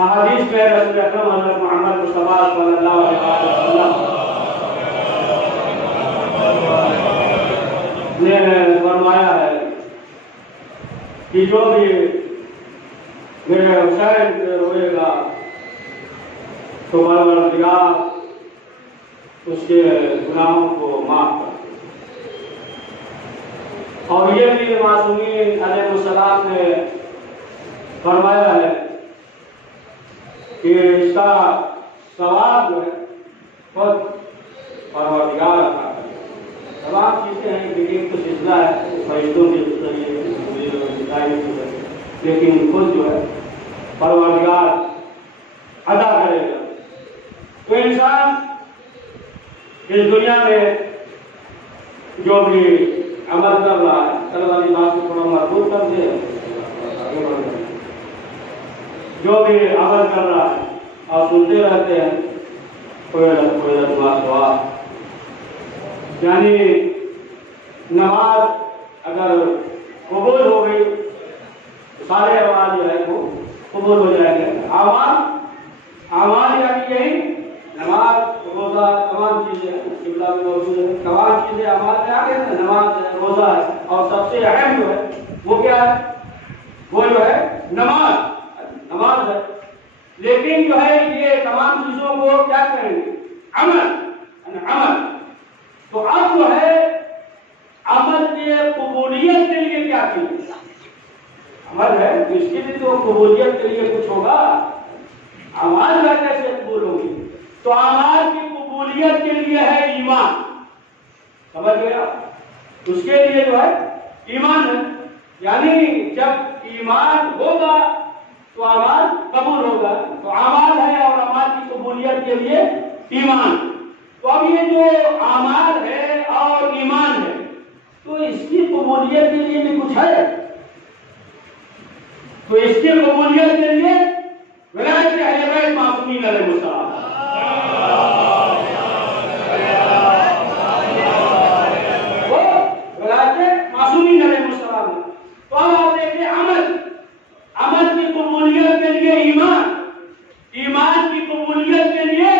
احادیث میں رسول اکرم حضرت محمد مصطفیٰ صلی اللہ علیہ وسلم نے فرمایا ہے کہ جو بھی میرے حسین پہ روئے گا تو پروردگار اس کے گناہوں کو معاف کر دے، اور یہ بھی معصومین علیہ السلام نے فرمایا ہے کہ اس کا ثواب جو ہے خود پروردگار عطا کرے گا۔ تمام چیزیں ہیں کہ ایک تو سلسلہ ہے فرشتوں کے ذریعے، لیکن خود جو ہے پروردگار عطا کرے گا۔ تو انسان اس دنیا میں جو بھی عمل کر رہا ہے، کل والی بات کو تھوڑا مربوط کر دے، جو بھی عمل کر رہا ہے اور سنتے رہتے ہیں کوئی دعا، یعنی نماز اگر قبول ہو گئی تو سارے اعمال جو ہے وہ قبول ہو جائیں گے۔ اعمال یعنی یہی نماز، روزہ، تمام چیزیں قبلہ میں موجود ہے، تمام چیزیں اعمال میں آ گئے ہیں، نماز ہے، روزہ ہے، اور سب سے اہم جو ہے وہ کیا ہے؟ وہ جو ہے نماز ہے۔ لیکن جو ہے یہ تمام چیزوں کو کیا کریں گے؟ عمل۔ تو اب جو ہے عمل کے قبولیت کے لیے کیا چیز؟ عمل ہے، اس کے لیے تو قبولیت کے لیے کچھ ہوگا، اعمال میں کیسے قبول ہوگی؟ تو اعمال کی قبولیت کے لیے ہے ایمان، سمجھ گیا؟ اس کے لیے جو ہے ایمان ہے، یعنی جب ایمان ہوگا تو اعمال قبول ہوگا۔ تو اعمال ہے اور اعمال کی قبولیت کے لیے ایمان۔ تو اب یہ جو اعمال ہے اور ایمان ہے تو اس کی قبولیت قبولیت کے لیے بھی کچھ ہے، تو اس کی قبولیت کے لیے ولایت اہل بیت معصومین علیہ السلام، وہ ولایت معصومین علیہ السلام ہے۔ تو اب آپ دیکھیں عمل کی قبولیت کے لیے ایمان کی قبولیت کے لیے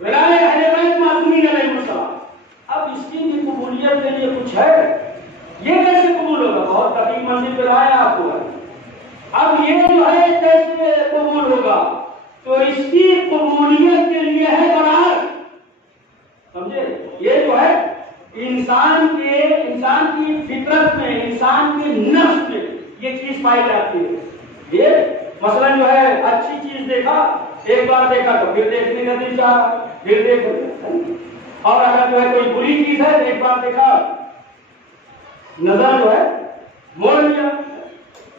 ولایت اہل بیت معصومین علیہ السلام۔ اب اس کی بھی قبولیت کے لیے کچھ ہے، یہ کیسے قبول ہوگا؟ بہت دقیق منزل پہ لائے آپ کو۔ اب یہ جو ہے کیسے قبول ہوگا؟ تو اس کی قبولیت کے لیے ہے برات، سمجھے؟ یہ جو ہے انسان کی فطرت میں، انسان کے نفس میں یہ چیز پائی جاتی ہے۔ یہ مثلا جو ہے اچھی چیز دیکھا، ایک بار دیکھا تو پھر دیکھنے کا دل چاہا، پھر دیکھو، اور اگر جو ہے کوئی بری چیز ہے ایک بار دیکھا نظر جو ہے موڑ لیا،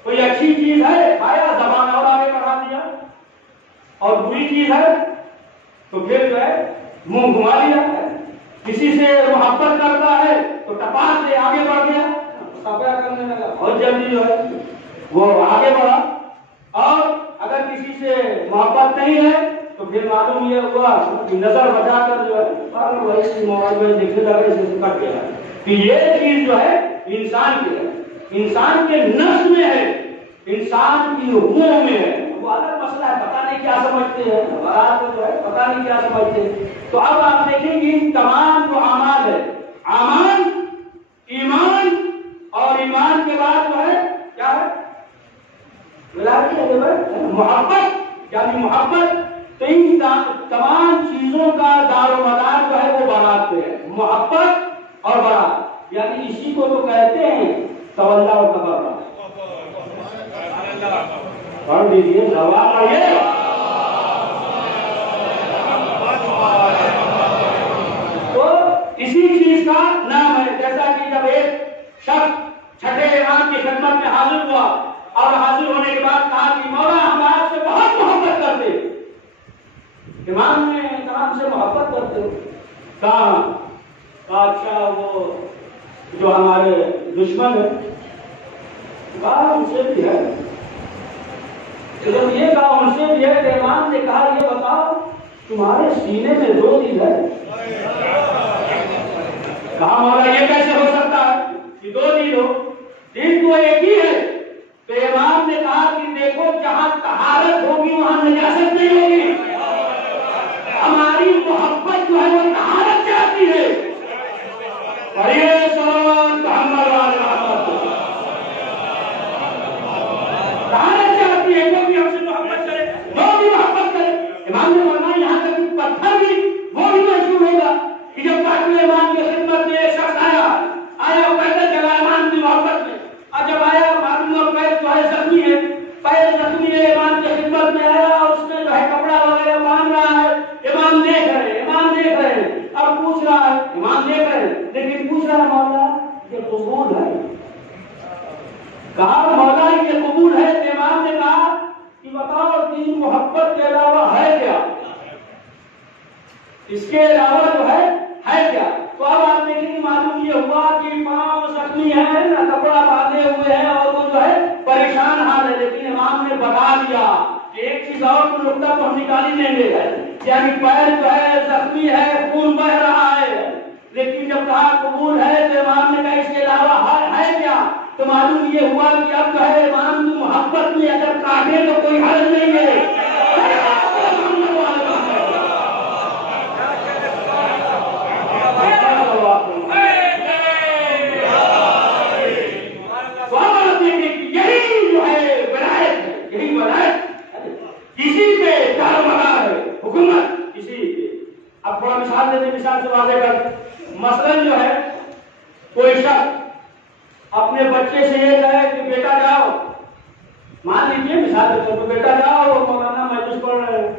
کوئی اچھی چیز ہے آیا زبان اور آگے بڑھا دیا، اور بری چیز ہے تو پھر جو ہے منہ گھما لیا، کسی سے محبت کرتا ہے تو ٹپاک سے آگے بڑھ گیا، صفا کرنے لگا، بہت جلدی جو ہے وہ آگے بڑھا، اور اگر کسی سے محبت نہیں ہے تو پھر معلوم یہ ہوا کہ نظر بچا کر جو ہے وہی موبائل میں دیکھنے لگا، اسے کٹ گیا۔ کہ یہ چیز جو ہے انسان کی ہے، انسان کے نفس میں ہے، انسان کی روحوں میں ہے، وہ الگ مسئلہ ہے، پتہ نہیں کیا سمجھتے ہیں، برات کو جو ہے پتہ نہیں کیا سمجھتے ہیں۔ تو اب آپ دیکھیں گے ان تمام جو اعمال ہے، ایمان اور ایمان کے بعد جو ہے کیا ہے؟ ولایت اہل بیت، محبت، یعنی محبت۔ تو ان تمام چیزوں کا دار و مدار جو ہے وہ برات پہ ہے، محبت اور برات، یعنی اسی کو تو کہتے ہیں تولا و تبرع۔ پڑھ دیجیے، جواب آئیے۔ تو اسی چیز کا نام ہے، جیسا کہ جب ایک شخص چھٹے امام کی خدمت میں حاضر ہوا اور حاضر ہونے کے بعد کہا کہ مولا ہم آپ سے بہت محبت کرتے ہیں، امام سے محبت کرتے ہو؟ کہا اچھا وہ جو ہمارے دشمن ہے؟ کہا ان سے بھی ہے۔ جب یہ کہا ان سے بھی ہے کہ امام نے کہا یہ بتاؤ تمہارے سینے میں 2 دل ہے؟ کہا مولا یہ کیسے ہو سکتا ہے کہ 2 دل ہو؟ دل تو ایک ہی ہے۔ تو امام نے کہا کہ دیکھو جہاں طہارت ہوگی وہاں نجاست نہیں ہوگی، ہماری محبت جو ہے وہ طہارت چاہتی ہے۔ پڑھیے صلوات محمد طہارت چاہتی ہے، جو بھی ہم سے محبت کرے، جو بھی محبت کرے۔ امام نے فرمایا یہاں تک کہ پتھر بھی وہ بھی مشہور ہوگا کہ جب قاتل امام کی خدمت میں ایک شخص آیا وہ پیدل چلا امام کی محبت میں، اور جب آیا معلوم اور پیر جو ہے زخمی ہے، پیر زخمی ہے، امام کی خدمت میں آیا اور اس میں جو ہے کپڑا وغیرہ باندھ رہا ہے، امام دیکھ رہے ہیں، اب پوچھ رہا ہے، امام دیکھ رہے ہیں لیکن پوچھ رہا ہے مولا یہ قبول ہے؟ کہا مولا یہ قبول ہے۔ تو امام نے کہا کہ بتاؤ دین محبت کے علاوہ ہے کیا؟ اس کے علاوہ جو ہے کیا؟ تو اب آپ دیکھیں کہ معلوم یہ ہوا کہ پاؤں زخمی ہے، کپڑا باندھے ہوئے ہیں اور وہ جو ہے پریشان حال ہے، لیکن امام نے بتا دیا کہ ایک چیز اور تو نقطہ تو ہم نکال ہی دیں گے، یعنی پیر جو ہے زخمی ہے، خون بہ رہا ہے، لیکن جب کہا قبول ہے تو امام نے کہا اس کے علاوہ ہے کیا؟ تو معلوم یہ ہوا کہ اب جو ہے امام کی محبت میں اگر کاٹے تو کوئی حرج نہیں ہے۔ یہی جو ہے ولایت ہے، یہی ولایت اسی پہ دارمدار ہے، حکومت اسی پہ۔ اب تھوڑا مثال دیتے، مثال سے واضح کر۔ مثلاً جو ہے کوئی شخص اپنے بچے سے یہ کہے کہ بیٹا جاؤ، مان لیجیے مثال دیتے ہیں، تو بیٹا جاؤ مولانا مجلس پڑھ رہے ہیں،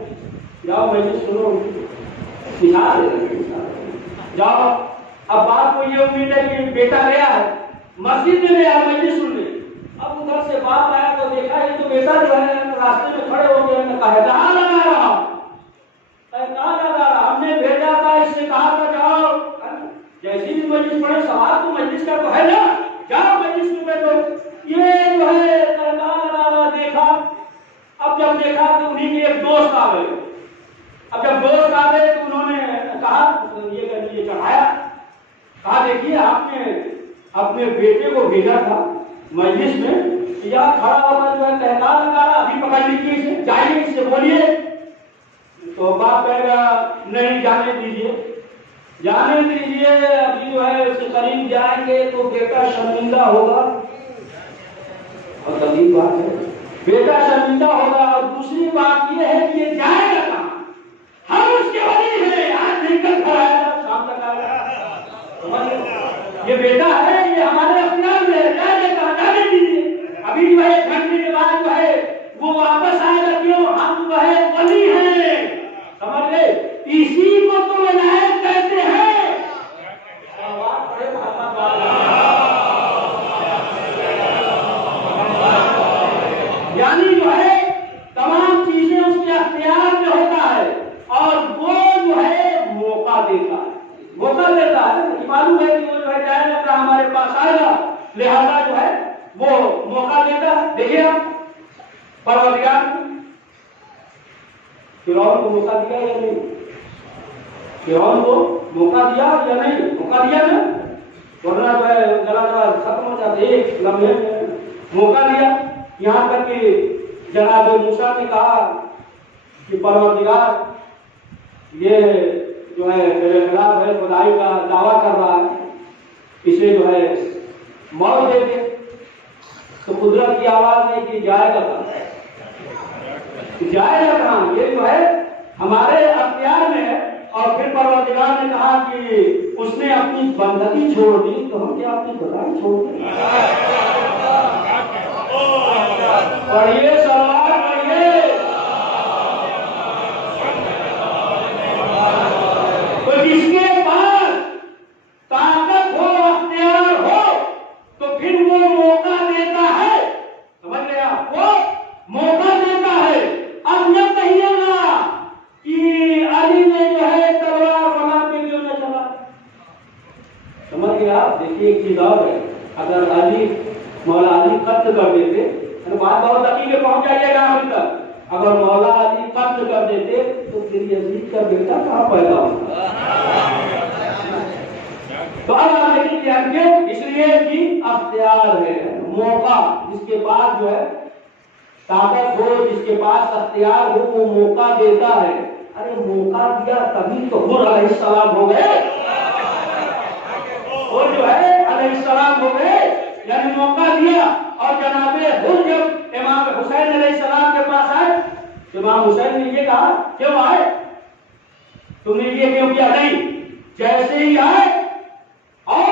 جاؤ مجلس سنو، مثال دے رہے ہیں، جاؤ۔ اب باپ کو یہ امید ہے کہ بیٹا گیا ہے مسجد میں گیا مجلس سننے، اب ادھر سے باپ آیا تو دیکھا یہ تو بیٹا جو ہے راستے میں کھڑے ہو گئے، کہا کہاں لگا رہا، کہاں لگا رہا، ہم نے بھیجا تھا، اس سے کہا تھا جاؤ، جیسی بھی مجلس پڑھے سوال تو مجلس کا تو ہے نا، اب جب دیکھا تو انہیں کے ایک دوست آ گئے. اب جب دوست آ گئے تو انہوں نے کہا یہ کر لیے چڑھایا. کہا دیکھیے آپ نے اپنے بیٹے کو بھیجا تھا مجلس میں یا کھڑا ہوگا جو ہے کہنا لگا رہا ابھی پکڑ لیجیے اسے جائیے اس سے بولیے. تو باپ کہے گا نہیں جانے دیجیے جانے دیجیے ابھی جو ہے اس کے قریب جائیں گے تو بیٹا شرمندہ ہوگا. اور عجیب بات ہے بیٹا شرمندہ ہوگا. اور دوسری بات یہ ہے کہ یہ جائے گا کہاں؟ ہم اس کے ولی ہیں آج نہیں کل گھر آئے گا شام تک آئے گا. یہ بیٹا ہے یہ ہمارے اختیار میں ہے جائے گا جانے دیجیے. ابھی جو ہے 1 گھنٹے کے بعد جو ہے وہ واپس آئے گا. کیوں؟ ہم جو ہے ولی ہیں. سمجھ گئے؟ اسی کو تو ولایت کہتے ہیں. یعنی جو ہے تمام چیزیں اس کے اختیار میں ہوتا ہے اور وہ جو ہے موقع دیتا ہے. معلوم ہے کہ وہ جو ہے جائے گا ہمارے پاس آئے گا لہذا جو ہے وہ موقع دیتا ہے. دیکھیے آپ پروردگار فرعون کو موقع دیا یا نہیں؟ فرعون کو موقع دیا یا نہیں؟ موقع دیا نا. ورنہ جو ہے گلا ختم ہو جاتا. ایک لمحے میں موقع دیا. یہاں تک کہ جناب موسیٰ نے کہا کہ پروردگار یہ جو ہے میرے خلاف ہے خدائی کا دعویٰ کر رہا ہے اسے جو ہے موت دے دے. تو قدرت کی آواز ہے کہ جائے گا کہاں؟ جائے گا کہاں؟ یہ جو ہے ہمارے اختیار میں ہے. اور پھر پروردگار نے کہا کہ اس نے اپنی بندگی چھوڑ دی تو ہم کیا اپنی خدائی چھوڑ دیں؟ پڑھیے سوال پڑھیے. تو جس کے پاس طاقت ہو اختیار ہو تو پھر وہ موقع دیتا ہے. سمجھ گیا؟ وہ موقع دیتا ہے. اب نہ کہیے گا کہ علی نے جو ہے تلوار فلاں پہ کیوں نہ چلا. سمجھ گیا؟ دیکھیے ایک چیز اور ہے. اگر علی مولا علی قتل کر دیتے بات بہت دقیق پہنچ جائیے گا ابھی تک. اگر مولا علی قتل کر دیتے تو پھر یزید کا بیٹا کہاں پیدا ہوتا؟ تو اللہ نے کیا کہ اس لیے کہ اختیار ہے موقع. جس کے پاس جو ہے طاقت ہو جس کے پاس اختیار ہو وہ موقع دیتا ہے. ارے موقع دیا تبھی تو حر علیہ السلام ہو گئے. وہ جو ہے علیہ السلام ہو گئے یعنی موقع دیا. اور جناب حر جب امام حسین علیہ السلام کے پاس آئے امام حسین نے یہ کہا کیوں آئے تم نے یہ کیوں کیا؟ نہیں جیسے ہی آئے اور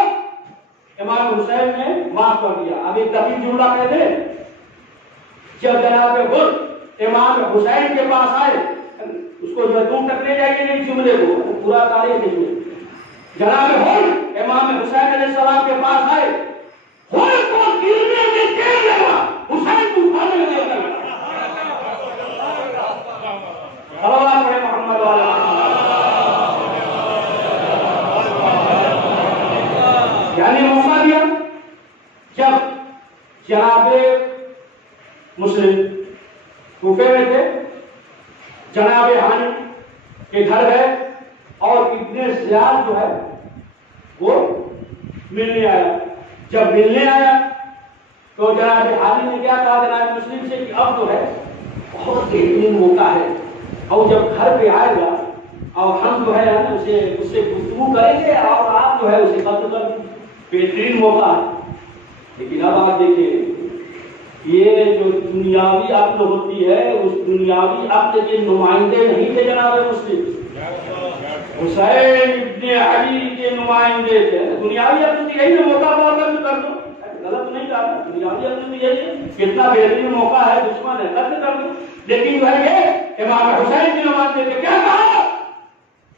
امام حسین نے معاف کر دیا. اب ایک دفعہ جملہ کہہ دے جب جناب حر امام حسین کے پاس آئے اس کو جو ہے دور تک لے جائیے نہیں جملے کو پورا تاریخ نہیں. جناب حر امام حسین علیہ السلام کے پاس آئے حر کو گرنے میں دیر لگا حسین کو اٹھانے میں دیر لگا. صلوات پڑھے محمد والا. یعنی موقع دیا. جب جناب مسلم کوفے میں تھے جناب ہانی کے گھر گئے اور ابن زیاد جو ہے وہ ملنے آیا. جب ملنے آیا تو جناب ہانی نے کیا کہا جناب مسلم سے کہ اب جو ہے بہت بہترین موقع ہے اور جب گھر پہ آئے گا اور ہم جو ہے اس سے گفتگو کریں گے اور آپ جو ہے اسے قتل کر دیں. بہترین موقع ہے. لیکن اب آپ دیکھیں یہ جو دنیاوی عقل ہوتی ہے اس دنیاوی عقل کے نمائندے نہیں تھے جناب مسلم. حسین ابن علی کے نمائندے تھے. دنیاوی عقل تو یہی موقع قتل کر دو. غلط نہیں کہا. دنیاوی عقل تو یہی کتنا بہترین موقع ہے دشمن ہے قتل کر دو. لیکن جو ہے یہ امام حسین کے نمائندے تھے. کیا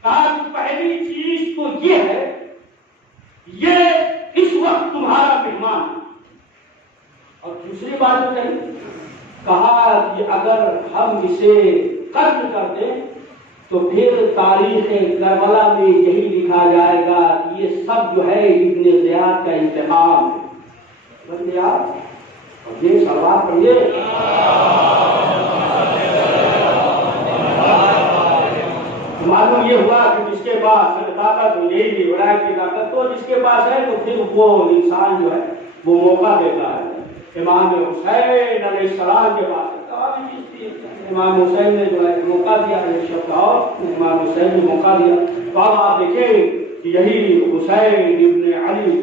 کہا کہ پہلی چیز تو یہ ہے یہ اس وقت تمہارا مہمان. اور دوسری بات جو کہا کہ اگر ہم اسے قتل کر دیں تو پھر تاریخ کربلا میں یہی لکھا جائے گا کہ یہ سب جو ہے ابن زیاد کا انتقام ہے. سمجھ گئے آپ؟ اور یہ سوال پڑھیے معلوم یہ ہوا کہ جس کے پاس طاقت یہی تھی ولایت کی طاقت، تو جس کے پاس ہے تو پھر وہ انسان جو ہے وہ موقع دیتا ہے۔ امام حسین علیہ السلام کے پاس امام حسین نے جو ہے موقع دیا، امام حسین نے موقع دیا۔ تو اب آپ دیکھیں کہ یہی حسین ابن علی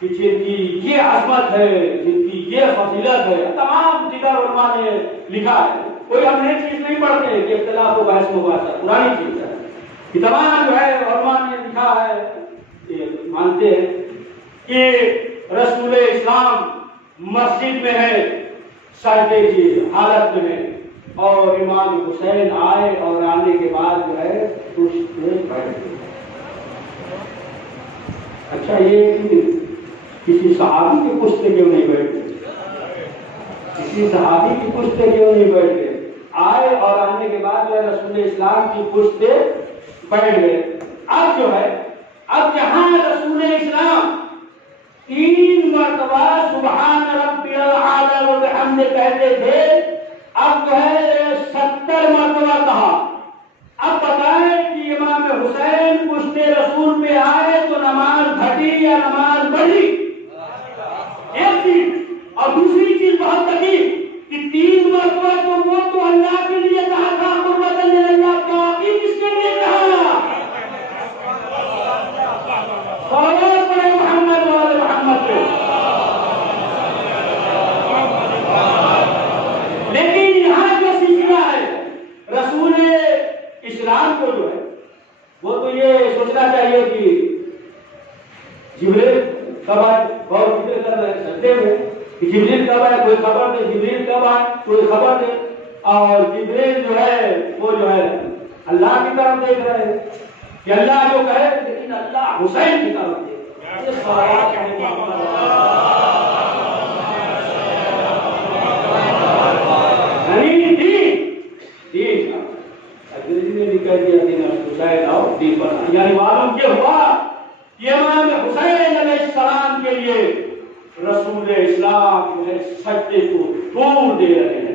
کہ جن کی یہ عظمت ہے، جن کی یہ فضیلت ہے، تمام دیگر علماء نے لکھا ہے، کوئی ہم نئی چیز نہیں پڑھتے کہ اختلاف و بحث مباحثہ پرانی چیز ہے، کہ تمام جو ہے علماء نے لکھا ہے، یہ مانتے ہیں کہ رسول اسلام مسجد میں ہے، سجدے کی حالت میں ہے، اور امام حسین آئے اور آنے کے بعد جو ہے پشت پہ بیٹھ گئے۔ اچھا یہ کسی صحابی کی پشت پہ کیوں نہیں بیٹھ گئے؟ کسی صحابی کی پشت پہ کیوں نہیں بیٹھ گئے؟ آئے اور آنے کے بعد جو ہے رسول اسلام کی پشت پہ بیٹھ گئے۔ اب جو ہے اب جہاں رسول اسلام 3 مرتبہ سبحان ربی الاعلی و بحمدہ کہتے تھے، اب جو ہے 70 مرتبہ کہا۔ اب بتائیں کہ امام حسین پشت رسول پہ آئے تو نماز گھٹی یا نماز بڑھی؟ ایک چیز، اور دوسری چیز بہت دقیق کہ 3 مرتبہ تو وہ تو اللہ کے لیے کہا تھا، قرۃ اللہ کا باقی کس کے لیے کہا؟ صلوات علی محمد و علی محمد۔ لیکن یہاں جو سلسلہ ہے رسول اسلام کو جو ہے وہ تو یہ سوچنا چاہیے کہ جبریل کب آئے، اور فکر کر رہے سجدے میں کہ جبریل کب آئے، کوئی خبر دے، جبریل کب آئے کوئی خبر دے، اور جبریل جو ہے وہ جو ہے اللہ کی طرف دیکھ رہے ہیں کہ اللہ جو کہے، لیکن اللہ حسین کی طرف دیکھ رہے ہیں۔ یعنی معلوم یہ ہوا کہ امام حسین علیہ السلام کے لیے رسول اسلام جو ہے سجدے کو توڑ دے رہے ہیں،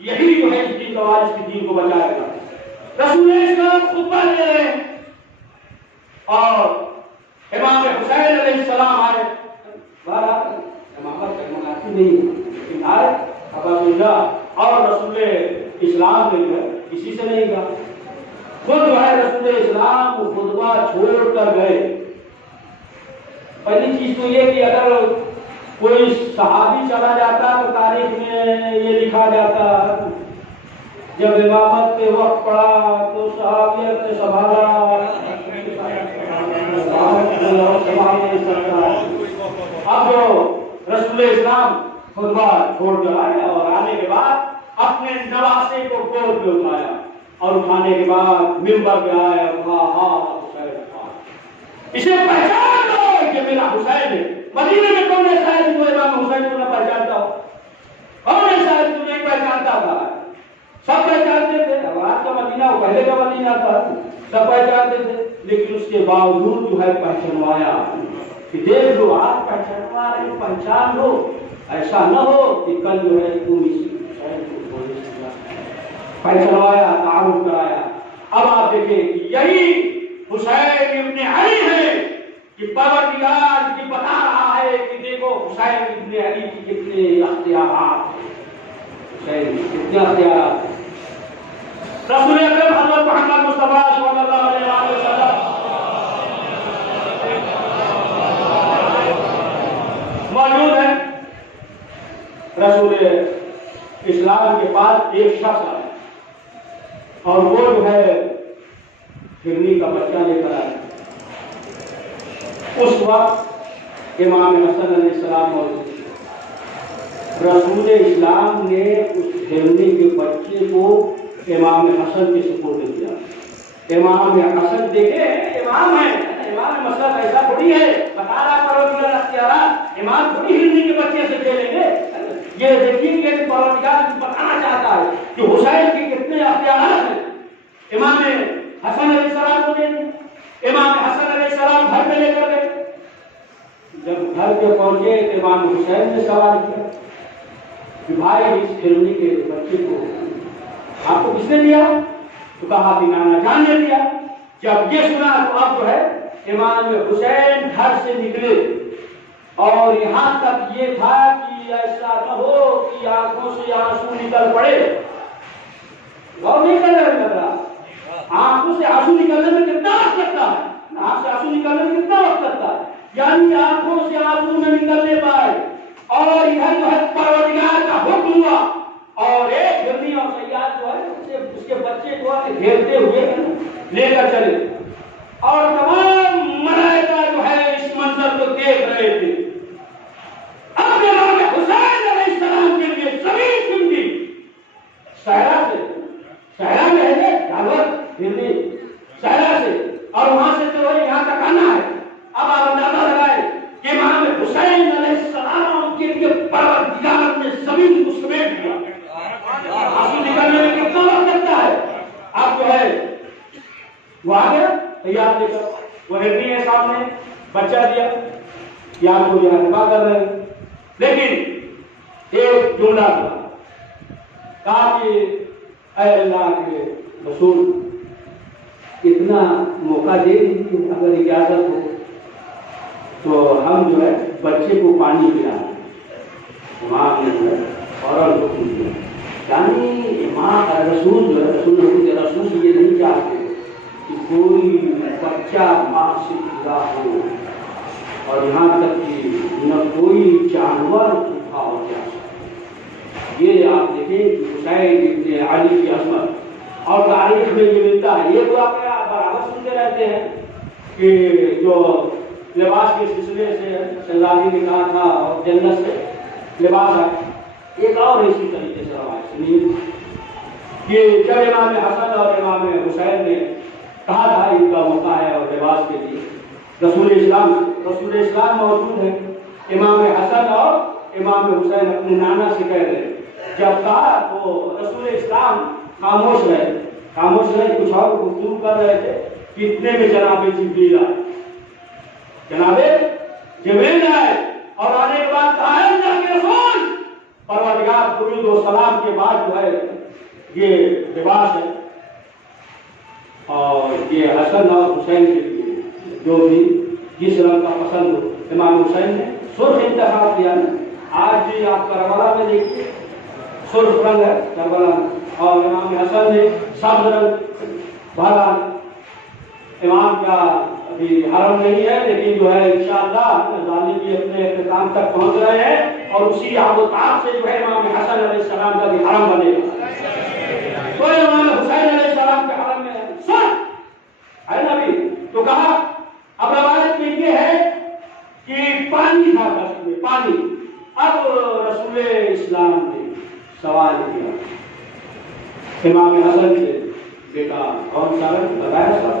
یہی جو ہے اس دین کا وارث کی دین کو بچائے گا۔ رسول اسلام خطبہ دے رہے ہیں اور امام حسین علیہ السلام آئے، امامت کا مناسب نہیں لیکن آئے عباس اللہ، اور رسول اسلام نے جو ہے کسی سے نہیں کہا، خود جو ہے رسول اسلام خطبہ چھوڑ کر گئے۔ پہلی چیز تو یہ کہ اگر کوئی صحابی چلا جاتا تو تاریخ میں یہ لکھا جاتا جب امامت کے وقت پڑا تو صحابیت نے سنبھالا، اب جو رسول اسلام خطبہ چھوڑ کر آئے اور آنے کے بعد اپنے نواسے کو گود میں اٹھایا، اور اٹھانے کے بعد منبر پہ آیا، اسے پہچان لو کہ میرا حسین ہے۔ مدینے میں کون ایسا ہے جو امام حسین کو نہ پہچانتا ہو؟ کون ایسا ہے جو نہیں پہچانتا تھا؟ سب پہچانتے تھے، آج کا مدینہ وہ پہلے کا مدینہ تھا، سب پہچانتے تھے، لیکن اس کے باوجود جو ہے پہچانوایا کہ دیکھ لو آج پہچانوا رہے، پہچان لو، ایسا نہ ہو کہ کل جو ہے تم اس حسین کو پہچانوایا، تعارف کرایا۔ اب آپ دیکھیں کہ یہی حسین ابن علی ہے کہ پروردگار یہ بتا رہا ہے کہ دیکھو حسین ابن علی کی کتنے اختیارات، حسین کتنے اختیارات۔ رسول اکرم حضرت محمد مصطفیٰ صلی اللہ علیہ وسلم موجود ہے، رسول اسلام کے پاس ایک شخص آیا اور وہ جو ہے ہرنی کا بچہ لے کر آیا۔ اس وقت امام حسن علیہ السلام موجود تھے، رسول اسلام نے اس ہرنی کے بچے کو امام حسن کے سپرد کیا۔ امام حسن دیکھے امام ہے، امام مسئلہ ایسا تھوڑی ہے، بتا رہا پروردگار اختیارات، امام تھوڑی ہرنی کے بچے سے کھیلیں گے۔ یہ دیکھیں کہ پروردگار بتانا چاہتا ہے کہ حسین کے کتنے اختیارات ہیں۔ امام حسن علیہ السلام کو دے دیں، امام حسن علیہ السلام گھر میں لے کر گئے۔ جب گھر پہ پہنچے تو امام حسین نے سوال کیا کہ بھائی اس ہرنی کے بچے کو آپ کو کس نے دیا؟ تو کہا کہ نانا جان نے دیا۔ جب یہ سنا تو اب جو ہے امام حسین گھر سے نکلے، اور یہاں تک یہ تھا کہ ایسا نہ ہو کہ آنکھوں سے آنسو نکل پڑے۔ غور نہیں کر رہا، آنکھوں سے آنسو نکلنے میں کتنا وقت لگتا ہے، آنکھ سے آنسو نکلنے میں کتنا وقت لگتا ہے، یعنی آنکھوں سے آنسو نہ نکلنے پائے، اور ادھر جو ہے پروردگار کا حکم ہوا، اور ایک گرمی اور سیاد جو ہے اس کے بچے کو گھیرتے ہوئے لے کر چلے، اور تمام ملائکہ جو ہے اس منظر کو دیکھ رہے تھے۔ اب امام حسین علیہ السلام کے لیے زمین سن گئی، صحرا سے، صحرا میں ہے جانور ہرنی، صحرا سے، اور وہاں سے جو ہے یہاں تک آنا ہے۔ اب آپ اندازہ لگائے کہ امام حسین علیہ السلام کے لیے پروردگار نے زمین کو سمیٹ دیا۔ آنسو نکلنے میں کتنا وقت لگتا ہے، اب جو ہے وہ آ گیا تیار لے کر، وہ ہرنی ہے سامنے، بچہ دیا، یا کو یہاں دفاع کر رہے ہیں، لیکن ایک جملہ کہا کہ اے اللہ کے رسول اتنا موقع دے دیجیے، اگر اجازت ہو تو ہم جو ہے بچے کو پانی پلائیں۔ امام نے جو ہے فوراً حکم دیا، یعنی امام رسول جو ہے رسول یہ نہیں چاہتے کہ کوئی بچہ ماں سے جدا ہو، اور یہاں تک کہ نہ کوئی جانور بھوکا ہو جائے۔ یہ آپ دیکھیں کہ حسین ابن علی کی عظمت، اور تاریخ میں یہ ملتا ہے، یہ تو آپ برابر سنتے رہتے ہیں کہ جو لباس کے سلسلے سے شہزادی نے کہا تھا اور جنت سے لباس آئے، ایک اور اسی طریقے سے روایت سنیے کہ جب امام حسن اور امام حسین نے کہا تھا ان کا موقع ہے اور لباس کے لیے، رسول اسلام موجود ہے، امام حسن اور امام حسین اپنے نانا سے کہہ رہے، جب کہا تو رسول اسلام خاموش رہے، کچھ اور گفتگو کر رہے تھے کہ اتنے میں جناب جبریل آئے، اور آنے کے بعد کہا ہے اللہ کے رسول، پروردگار درود و سلام کے بعد جو ہے یہ لباس ہے، اور یہ حسن اور حسین کے لیے جو بھی جس رنگ کا پسند ہو۔ امام حسین نے سرخ انتخاب کیا نا، آج بھی آپ کربلا میں دیکھیے سرخ رنگ ہے کربلا میں، اور امام حسن نے سبز رنگ بھرا۔ امام کا ابھی حرم نہیں ہے، لیکن جو ہے انشاءاللہ غازی بھی اپنے اختتام تک پہنچ رہے ہیں، اور اسی آب و تاب سے جو ہے امام حسن علیہ السلام کا بھی حرم بنے گا۔ تو امام حسین علیہ السلام کے حرم میں ہے نا بھی، تو کہا اب روایت میں یہ ہے کہ پانی تھا دست میں، پانی۔ اب رسول اسلام نے سوال کیا امام حسن سے، بیٹا کون سا رنگ بتایا سب؟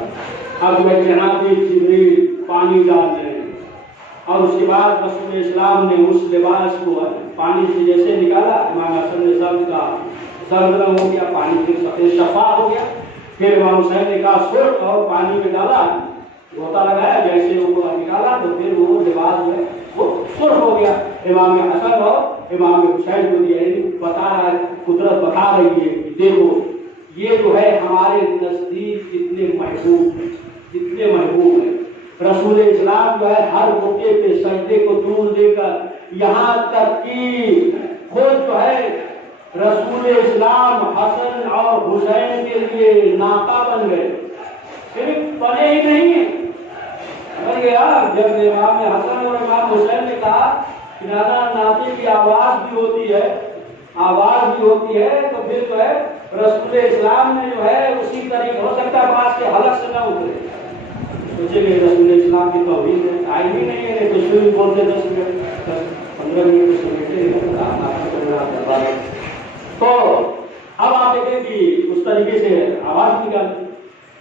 اب میں جناب جبریل پانی ڈال رہے ہیں، اور اس کے بعد رسول اسلام نے اس لباس کو پانی سے جیسے نکالا، امام حسن نے سب کا سرد رنگ ہو گیا، پانی پھر سفید شفاف ہو گیا۔ پھر امام حسین نے کہا سرخ، اور پانی میں ڈالا، غوطہ لگایا، جیسے وہ نکالا تو پھر وہ لباس جو ہے وہ سرخ ہو گیا۔ امام حسن اور امام حسین کو یہ بتا رہا ہے، قدرت بتا رہی ہے کہ دیکھو یہ جو ہے ہمارے نزدیک کتنے محبوب ہیں، کتنے محبوب ہیں۔ رسول اسلام جو ہے ہر موقع پہ سجدے کو دور دے کر، یہاں تک کہ خود جو ہے رسول اسلام حسن اور حسین کے لیے ناقہ بن گئے، صرف بنے ہی نہیں بن گیا۔ جب امام حسن اور امام حسین نے کہا کہ نانا ناطق کی آواز بھی ہوتی ہے، تو پھر جو ہے رسول اسلام نے جو ہے اسی طریقے، ہو سکتا ہے باز کے حلق سے نہ اترے، سوچے کہ رسول اسلام کی توحید ہے، ٹائم ہی نہیں ہے، کچھ بھی بولتے 10 منٹ 15 منٹ سے۔ تو اب آپ دیکھیں کہ اس طریقے سے آواز نکال۔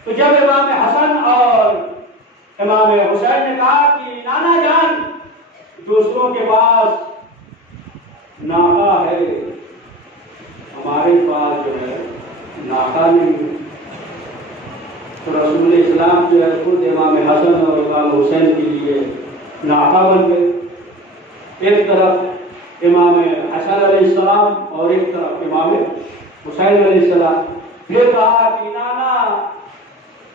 تو جب امام حسن اور امام حسین نے کہا کہ نانا جان دوسروں کے پاس ناقہ ہے، ہمارے پاس جو ہے ناقہ نہیں، تو رسول اسلام جو ہے خود امام حسن اور امام حسین کے لیے ناقہ بن گئے، ایک طرف امام حسن علیہ السلام اور ایک طرف امام حسین علیہ السلام۔ پھر کہا کہ نانا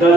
10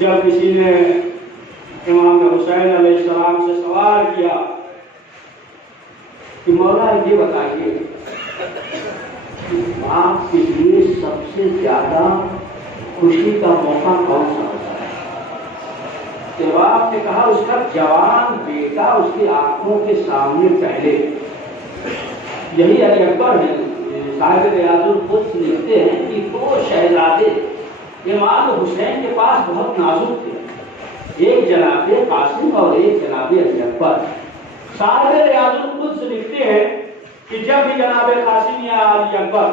جب کسی نے امام حسین علیہ السلام سے سوال کیا کہ مولا یہ بتائیے کہ آپ کے لیے سب سے زیادہ خوشی کا موقع کون سا ہوتا ہے؟ تو آپ نے کہا اس کا جوان بیٹا اس کی آنکھوں کے سامنے پہلے. یہی علی اکبر ہے. صاحب ریاض القدس لکھتے ہیں کہ دو شہزادے امام حسین کے پاس بہت نازک تھے، ایک جناب قاسم اور ایک جناب علی اکبر. صاحب ریاض القدس لکھتے ہیں کہ جب بھی جناب قاسم یا علی اکبر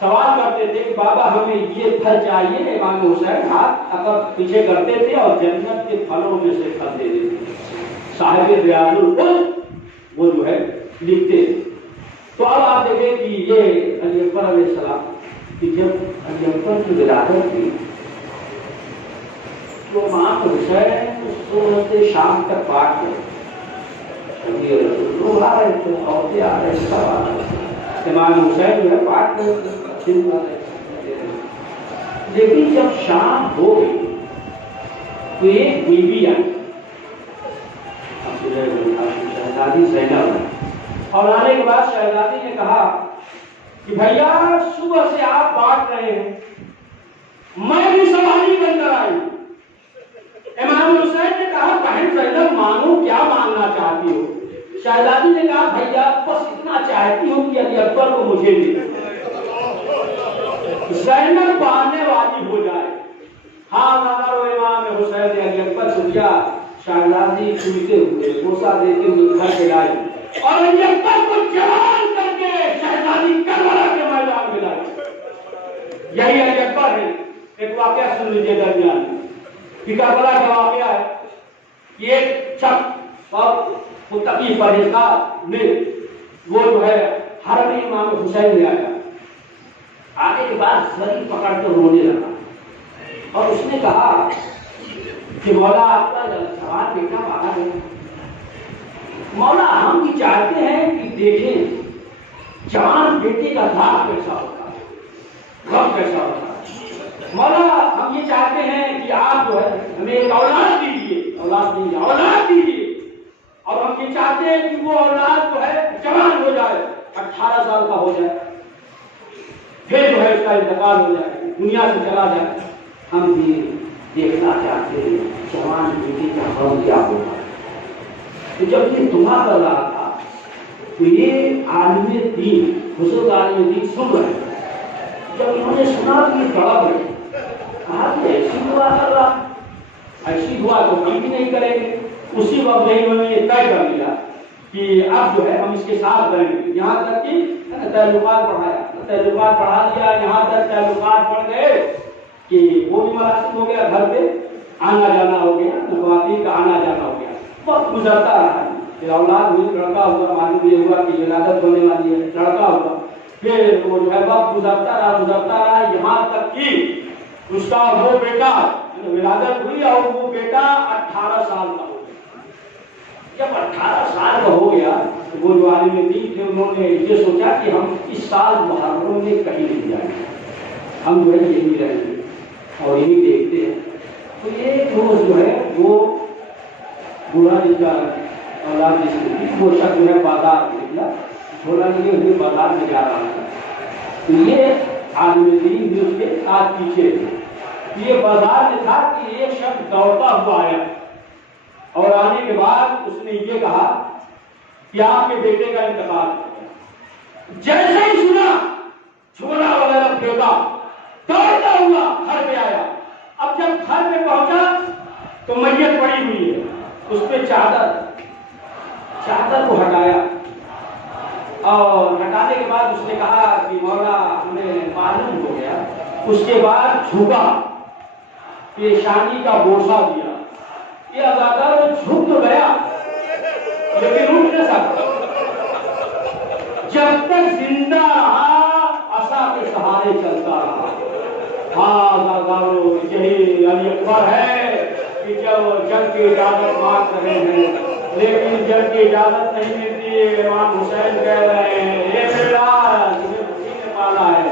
سوال کرتے تھے کہ بابا ہمیں یہ پھل چاہیے، امام حسین ہاتھ اگر پیچھے کرتے تھے اور جنت کے پھلوں میں سے پھل دے دیتے تھے. صاحب ریاض القدس وہ جو ہے لکھتے تھے. تو اب آپ دیکھیں کہ یہ علی اکبر علیہ السلام کہ جب علی اکبر کی ولادت تھی تو امام حسین اس صبح سے شام تک پاٹ گئے. لوگ آ رہے تھے، عورتیں آ رہے تھے، سب آ رہے تھے. امام حسین جو ہے پاٹ گئے. لیکن جب شام ہو گئی تو ایک بیوی آئی، شہزادی زینب. اور آنے کے بعد شہزادی نے کہا کہ بھیا صبح سے آپ بانٹ رہے ہیں، میں بھی سواری بن کر آئی. امام حسین نے کہا بہن زینب مانو، کیا ماننا چاہتی ہو؟ شہزادی نے کہا بھیا بس اتنا چاہتی ہوں کہ علی اکبر کو مجھے دے. زینب باندھنے والی ہو جائے. ہاں مگر وہ امام حسین نے علی اکبر کو دیا. شہزادی چھوٹتے ہوئے بوسہ دیتے ہوئے گھر کے لائی اور علی اکبر کو جوان کر کے شہزادی کربلا کے میدان میں لائی. یہی علی اکبر ہے. ایک واقعہ سن لیجیے درمیان کہ کربلا کا واقعہ ہے. یہ شخص اور متقی پرہیزگار نے وہ جو ہے حرم امام حسین لے آیا. آنے کے بعد زری پکڑ کر رونے لگا اور اس نے کہا کہ مولا آپ کا جوان بیٹا مارا گیا. مولا ہم بھی چاہتے ہیں کہ دیکھیں جوان بیٹے کا داغ کیسا ہوتا ہے، غم کیسا ہوتا ہے. مولا ہم یہ چاہتے ہیں کہ آپ جو ہے ہمیں ایک اولاد دیجیے، اولاد دیجیے. اور ہم یہ چاہتے ہیں کہ وہ اولاد جو ہے جوان ہو جائے، 18 سال کا ہو جائے، پھر جو ہے اس کا انتقال ہو جائے، دنیا سے چلا جائے. ہم بھی دیکھنا چاہتے ہیں جوان بیٹی کا غم کیا ہوگا. تو جب یہ دعا کر رہا تھا تو یہ عالم دین، بزرگ عالم دین سن رہے تھے. جب انہوں نے سنا کہ یہ بڑا بڑے کہا کہ ایسی دعا کر رہا، ایسی دعا تو ہم بھی نہیں کریں گے. اسی وقت انہوں نے یہ طے کر لیا کہ اب جو ہے ہم اس کے ساتھ رہیں گے. یہاں تک کہ تعلقات بڑھا دیا. یہاں تک تعلقات بڑھ گئے کہ وہ بھی مراسم ہو گیا، گھر پہ آنا جانا ہو گیا، خواتین کا آنا جانا ہو گیا. وقت گزرتا رہا، پھر اولاد ہوئی، لڑکا ہوا، معلوم یہ ہوا کہ ولادت ہونے والی ہے، لڑکا ہوا. پھر وہ جو ہے وقت گزرتا رہا یہاں تک کہ اس کا وہ بیٹا ولادت ہوئی اور وہ بیٹا 18 سال کا ہو گیا. جب 18 سال کا ہو گیا تو وہ جو عالم دین تھے انہوں نے یہ سوچا کہ ہم اس سال محرم میں کہیں نہیں جائیں گے، ہم جو ہے یہی رہیں گے اور یہی دیکھتے ہیں. تو یہ جو ہے وہ بوڑھا جس کا اولاد جس کی وہ شخص جو ہے بازار نکلا، جھولا لیے ہوئے بازار میں جا رہا تھا. تو یہ عالم دین بھی اس کے ساتھ پیچھے تھے. یہ بازار میں تھا کہ ایک شخص دوڑتا ہوا آیا اور آنے کے بعد اس نے یہ کہا کہ آپ کے بیٹے کا انتقال ہو گیا. جیسے ہی سنا جھولا وغیرہ پھینکا، دوڑتا ہوا گھر پہ آیا. اب جب گھر پہ پہنچا تو میت پڑی ہوئی ہے، اس پہ چادر کو ہٹایا اور ہٹانے کے بعد اس نے کہا کہ مولا ہمیں معلوم ہو گیا. اس کے بعد جھکا، پیشانی کا بوسہ دیا. یہ اداکار وہ جھک تو گیا لیکن اٹھ نہ سکتا. جب تک زندہ رہا عصا کے سہارے چلتا رہا. ہاں اداکاروں یہی علی اکبر ہے کہ جب جنگ کی اجازت مانگ رہے ہیں لیکن جنگ کی اجازت نہیں ملتی. امام حسین کہہ رہے ہیں اے میرا تمہیں کسی نے پالا ہے،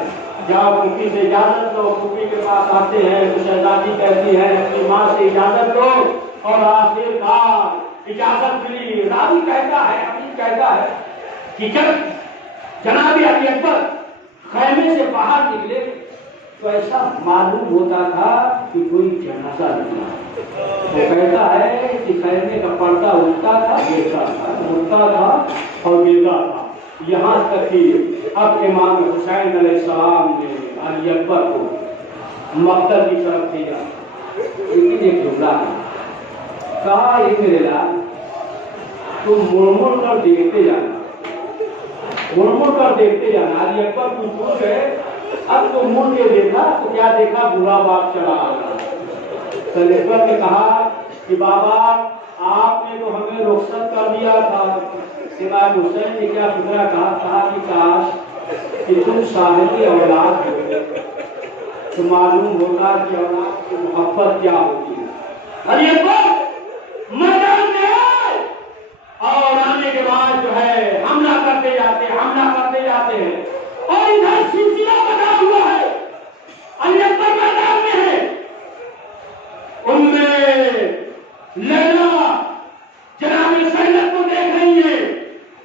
جاؤ پھوپھی سے اجازت لو، پھوپھی کے پاس آتے ہیں تو شہزادی کہتی ہے اپنی ماں سے اجازت لو، اور آخر کار اجازت ملی۔ راوی کہتا ہے، حدیث کہتا ہے کہ جب جناب علی اکبر خیمے سے باہر نکلے تو ایسا معلوم ہوتا تھا کہ کوئی جنازہ نکلا۔ وہ کہتا ہے کہ خیمے کا پردہ اٹھتا تھا گرتا تھا، اٹھتا تھا اور گرتا تھا، یہاں تک کہ اب امام حسین علیہ السلام نے علی اکبر کو مقتل کی طرف بھیجا، لیکن ایک جملہ کہا یہ میرے لال تم مڑ مڑ کر دیکھتے جانا، مڑ مڑ کر دیکھتے جانا۔ علی اکبر کو چھوٹ گئے، اب تو مڑ کے دیکھا تو کیا دیکھا؟ برا باپ چلا آ رہا۔ علی اکبر نے کہا کہ بابا آپ نے تو ہمیں رخصت کر دیا تھا۔ امام حسین نے کیا فکرہ کہا تھا کہ کاش کہ تم صاحب اولاد ہو تو معلوم ہوگا کہ اولاد کی محبت کیا ہوتی ہے۔ علی اکبر میدان میں آئے اور آنے کے بعد جو ہے حملہ کرتے جاتے ہیں اور ادھر سلسلہ بنا ہوا ہے، علی اکبر میدان میں ہے، لیلا جناب زینب کو دیکھ رہی ہے،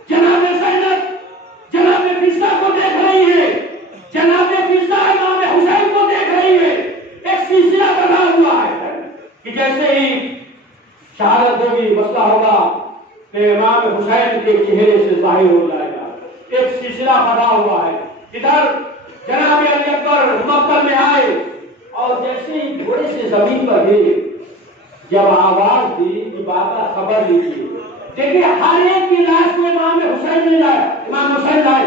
جناب زینب جناب فضہ کو دیکھ رہی ہے، جناب فضہ امام حسین کو دیکھ رہی ہے۔ ایک سلسلہ بنا ہوا ہے کہ جیسے ہی شہادت ہوگی مسئلہ ہوگا کہ امام حسین کے چہرے سے ظاہر ہو جائے گا، ایک سلسلہ بنا ہوا ہے۔ ادھر جناب علی اکبر مقتل میں آئے اور جیسے ہی گھوڑے سے زمین پر گرے، جب آواز دی کہ بابا خبر لیجیے، دیکھیے ہر ایک کی لاش کو امام حسین نے لائے، امام حسین لائے،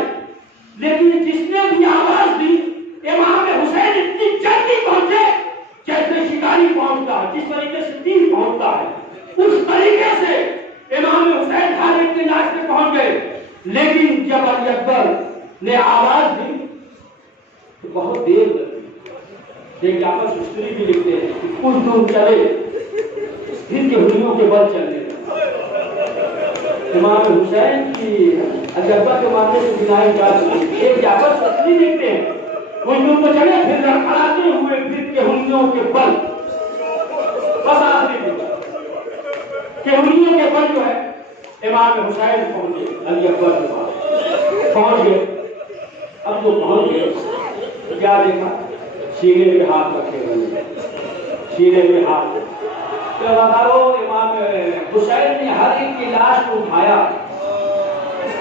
لیکن جس نے بھی آواز دی امام حسین اتنی جلدی پہنچے جیسے شکاری پہنچتا ہے، جس طریقے سے تیر پہنچتا ہے اس طریقے سے امام حسین ہر ایک کی لاش پہ پہنچ گئے۔ لیکن جب علی اکبر نے آواز دی تو بہت دیر لگی۔ دیکھ آپس ہسٹری بھی لکھتے ہیں کہ کچھ دور چلے پھر کے ہلیوں کے بل چلنے لگے۔ امام حسین کی علی اکبر کے ماننے سے بنائی جا چکی، ایک آپس ہسٹری لکھتے ہیں کچھ دور تو چلے پھر لڑکھڑاتے ہوئے پھر کے ہلیوں کے بل، بس آخری کہ ہلیوں کے بل جو ہے امام حسین پہنچے علی اکبر کے پاس، پہنچ گئے۔ اب جو پہنچ گئے کیا دیکھا؟ سینے پہ ہاتھ رکھے ہوئے، سینے پہ ہاتھ۔ امام حسین نے ہر ایک کی لاش کو اٹھایا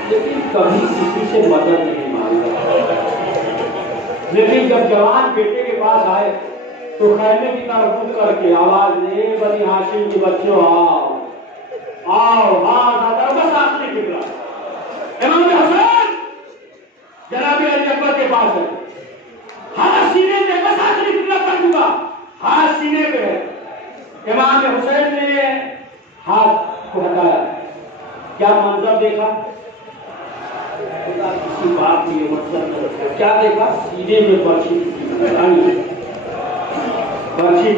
لیکن کبھی کسی سے مدد نہیں مانگا۔ لیکن جب جوان بیٹے کے پاس آئے تو خیمے کی طرف رک کر کے آواز دے بنی ہاشم کے بچوں آؤ آؤ، ہاں بس آپ نے نکلا۔ امام حسین جناب علی اکبر کے پاس ہے، ہاتھ سینے پہ، بس آخری فکر کر دوں گا، ہاتھ سینے پہ ہے۔ امام حسین نے ہاتھ کو ہٹایا، کیا منظر دیکھا؟ کسی بات کی مطلب کیا دیکھا؟ سینے میں برچھی برچھی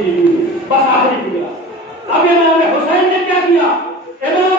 بس آخری فکر۔ اب امام حسین نے کیا کیا؟ امام